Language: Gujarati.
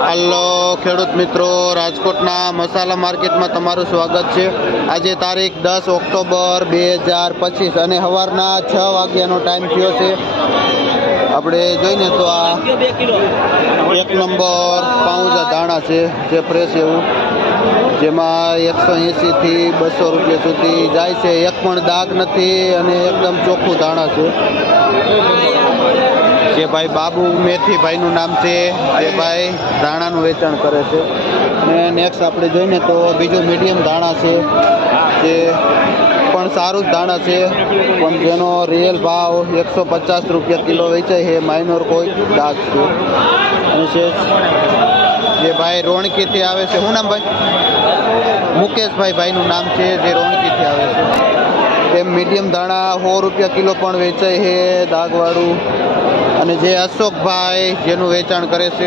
હાલો ખેડૂત મિત્રો, રાજકોટના મસાલા માર્કેટમાં તમારું સ્વાગત છે। આજે તારીખ 10 ઓક્ટોબર 2025 અને સવારના 6 વાગ્યાનો ટાઈમ થયો છે। આપણે જોઈને તો આ 1 નંબર પાઉંજા દાણા છે, જે ફ્રેશ એવું, જેમાં 180 થી 200 રૂપિયા સુધી જાય છે। એક પણ દાગ નથી અને એકદમ ચોખ્ખું દાણા છે। જે ભાઈ બાબુ મેથી ભાઈનું નામ છે, જે ભાઈ દાણાનું વેચાણ કરે છે। અને નેક્સ્ટ આપણે જોઈને તો બીજું મીડિયમ દાણા છે, જે પણ સારું જ દાણા છે, પણ જેનો રિયલ ભાવ 150 રૂપિયા કિલો વેચાય છે। માઇનોર કોઈ દાગ છે। અને છે જે ભાઈ રોણકીથી આવે છે, શું નામ ભાઈ? મુકેશભાઈ ભાઈનું નામ છે, જે રોણકીથી આવે છે। એમ મીડિયમ દાણા 100 રૂપિયા કિલો પણ વેચાય છે દાગવાળું। અને જે અશોકભાઈ જેનું વેચાણ કરે છે।